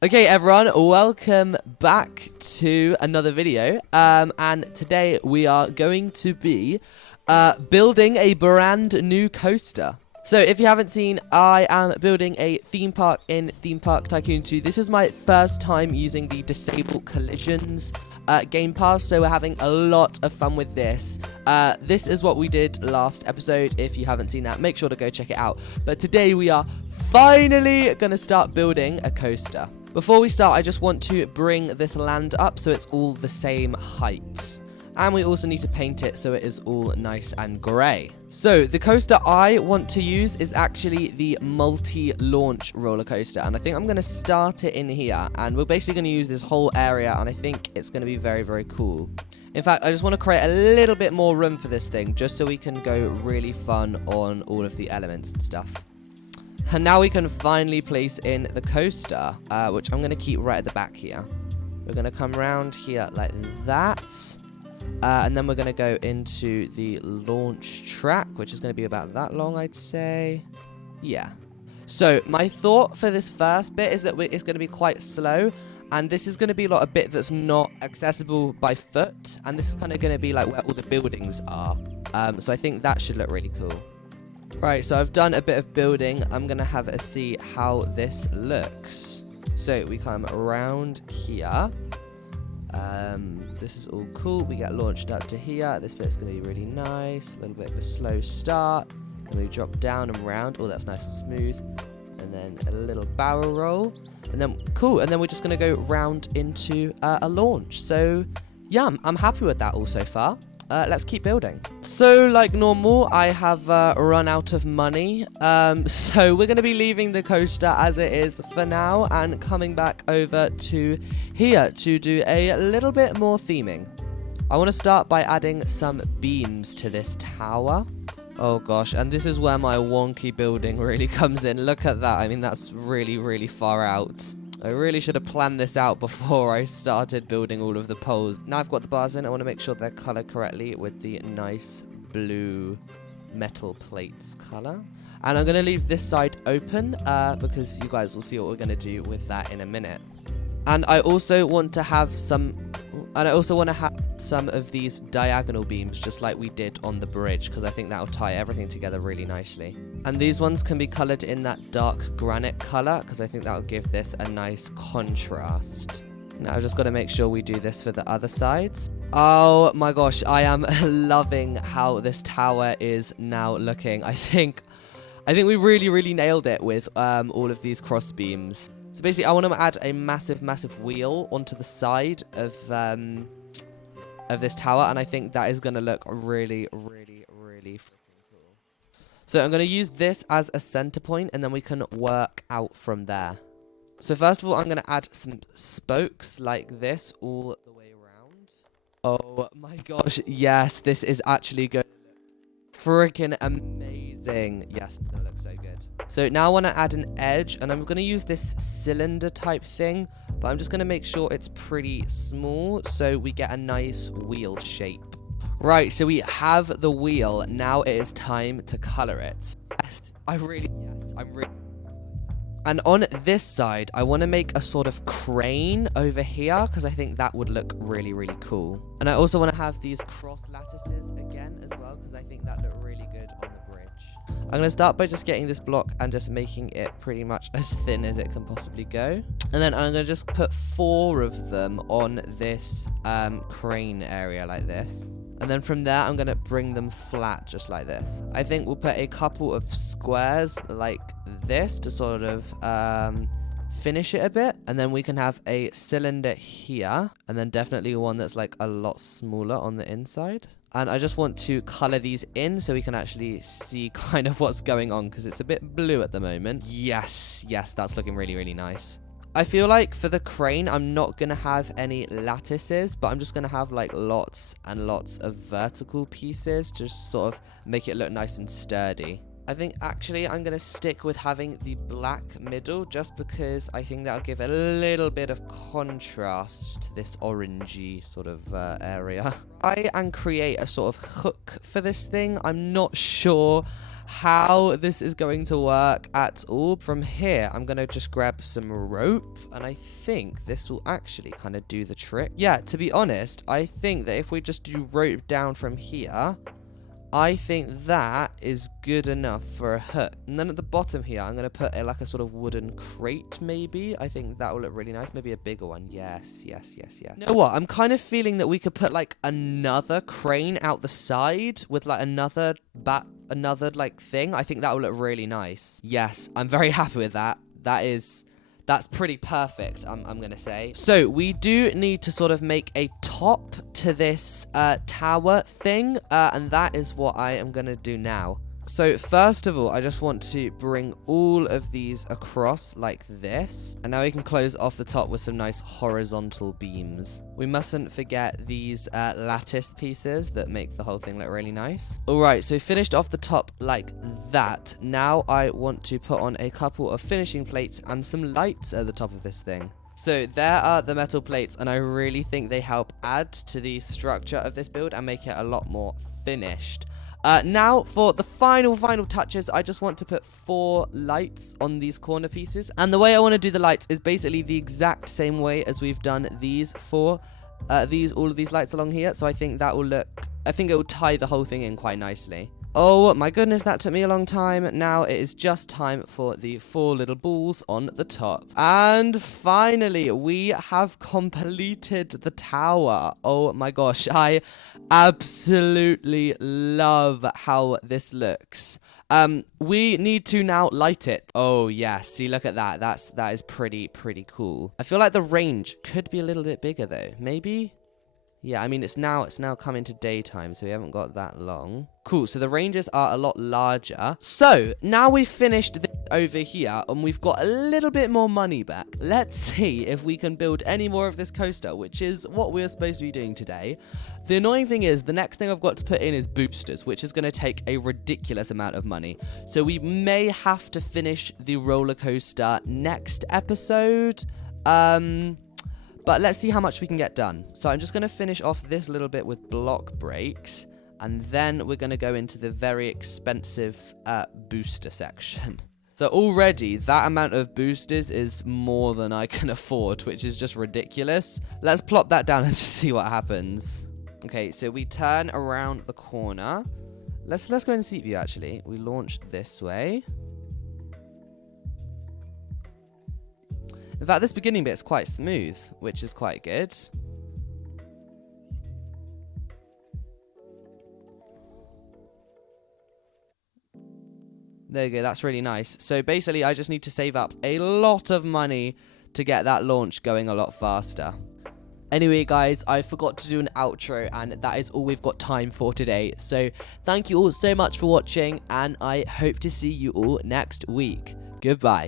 Okay, everyone, welcome back to another video. And today we are going to be building a brand new coaster. So if you haven't seen, I am building a theme park in Theme Park Tycoon 2. This is my first time using the Disable Collisions game pass, so we're having a lot of fun with this. This is what we did last episode. If you haven't seen that, make sure to go check it out. But today we are finally going to start building a coaster. Before we start, I just want to bring this land up so it's all the same height. And we also need to paint it so it is all nice and grey. So the coaster I want to use is actually the multi-launch roller coaster. And I think I'm going to start it in here. And we're basically going to use this whole area. And I think it's going to be very, very cool. In fact, I just want to create a little bit more room for this thing, just so we can go really fun on all of the elements and stuff. And now we can finally place in the coaster, which I'm going to keep right at the back here. We're going to come around here like that. And then we're going to go into the launch track, which is going to be about that long, I'd say. Yeah. So my thought for this first bit is that it's going to be quite slow. And this is going to be a bit that's not accessible by foot. And this is kind of going to be like where all the buildings are. So I think that should look really cool. Right, so I've done a bit of building. I'm going to have a see how this looks. So we come around here. This is all cool. We get launched up to here. This bit's going to be really nice. A little bit of a slow start. And we drop down and round. Oh, that's nice and smooth. And then a little barrel roll. And then, cool. And then we're just going to go round into a launch. So, yeah, I'm happy with that all so far. Let's keep building. So, like normal, I have run out of money. So we're going to be leaving the coaster as it is for now and coming back over to here to do a little bit more theming. I want to start by adding some beams to this tower. Oh gosh, and this is where my wonky building really comes in. Look at that. I mean, that's really, really far out. I really should have planned this out before I started building all of the poles. Now I've got the bars in, I want to make sure they're colored correctly with the nice blue metal plates color. And I'm going to leave this side open because you guys will see what we're going to do with that in a minute. And I also want to have some of these diagonal beams just like we did on the bridge, because I think that'll tie everything together really nicely. And these ones can be colored in that dark granite color because I think that'll give this a nice contrast. Now I've just got to make sure we do this for the other sides. Oh my gosh, I am loving how this tower is now looking. I think we really, really nailed it with all of these cross beams. So basically, I want to add a massive, massive wheel onto the side of this tower, and I think that is going to look really, really, really freaking cool. So I'm going to use this as a center point, and then we can work out from there. So first of all, I'm going to add some spokes like this all the way around. Oh my gosh, yes, this is actually going to look freaking amazing. Yes, it's going to look so good. So now I want to add an edge, and I'm going to use this cylinder type thing, but I'm just going to make sure it's pretty small so we get a nice wheel shape. Right, so we have the wheel. Now it is time to color it. Yes, I'm really. And on this side, I want to make a sort of crane over here because I think that would look really, really cool. And I also want to have these cross lattices again as well because I think that look really good on the bridge. I'm going to start by just getting this block and just making it pretty much as thin as it can possibly go. And then I'm going to just put 4 of them on this crane area like this. And then from there, I'm going to bring them flat just like this. I think we'll put a couple of squares like this to sort of finish it a bit. And then we can have a cylinder here. And then definitely one that's like a lot smaller on the inside. And I just want to color these in so we can actually see kind of what's going on because it's a bit blue at the moment. Yes, that's looking really, really nice. I feel like for the crane, I'm not going to have any lattices, but I'm just going to have like lots and lots of vertical pieces to just sort of make it look nice and sturdy. I think actually I'm going to stick with having the black middle just because I think that'll give a little bit of contrast to this orangey sort of area. Try and create a sort of hook for this thing. I'm not sure how this is going to work at all. From here, I'm going to just grab some rope, and I think this will actually kind of do the trick. Yeah, to be honest, I think that if we just do rope down from here, I think that is good enough for a hut. And then at the bottom here, I'm going to put like a sort of wooden crate, maybe. I think that will look really nice. Maybe a bigger one. Yes. You know what? I'm kind of feeling that we could put like another crane out the side with like another like thing. I think that will look really nice. Yes, I'm very happy with that. That's pretty perfect, I'm going to say. So we do need to sort of make a top to this tower thing, and that is what I am going to do now. So first of all, I just want to bring all of these across like this. And now we can close off the top with some nice horizontal beams. We mustn't forget these lattice pieces that make the whole thing look really nice. All right, so finished off the top like that. Now I want to put on a couple of finishing plates and some lights at the top of this thing. So there are the metal plates, and I really think they help add to the structure of this build and make it a lot more finished. Now for the final touches, I just want to put 4 lights on these corner pieces. And the way I want to do the lights is basically the exact same way as we've done these all of these lights along here. So I think that will look, I think it will tie the whole thing in quite nicely. Oh my goodness, that took me a long time. Now it is just time for the 4 little balls on the top. And finally, we have completed the tower. Oh my gosh, I absolutely love how this looks. We need to now light it. Oh yeah, see, look at that. That is pretty cool. I feel like the range could be a little bit bigger though. Maybe? Yeah, I mean, it's now coming to daytime, so we haven't got that long. Cool, so the ranges are a lot larger. So, now we've finished this over here, and we've got a little bit more money back. Let's see if we can build any more of this coaster, which is what we're supposed to be doing today. The annoying thing is, the next thing I've got to put in is boosters, which is going to take a ridiculous amount of money. So, we may have to finish the roller coaster next episode. But let's see how much we can get done. So I'm just going to finish off this little bit with block breaks. And then we're going to go into the very expensive booster section. So already that amount of boosters is more than I can afford, which is just ridiculous. Let's plop that down and just see what happens. Okay, so we turn around the corner. Let's go in seat view actually. We launch this way. In fact, this beginning bit is quite smooth, which is quite good. There you go, that's really nice. So basically, I just need to save up a lot of money to get that launch going a lot faster. Anyway, guys, I forgot to do an outro, and that is all we've got time for today. So thank you all so much for watching, and I hope to see you all next week. Goodbye.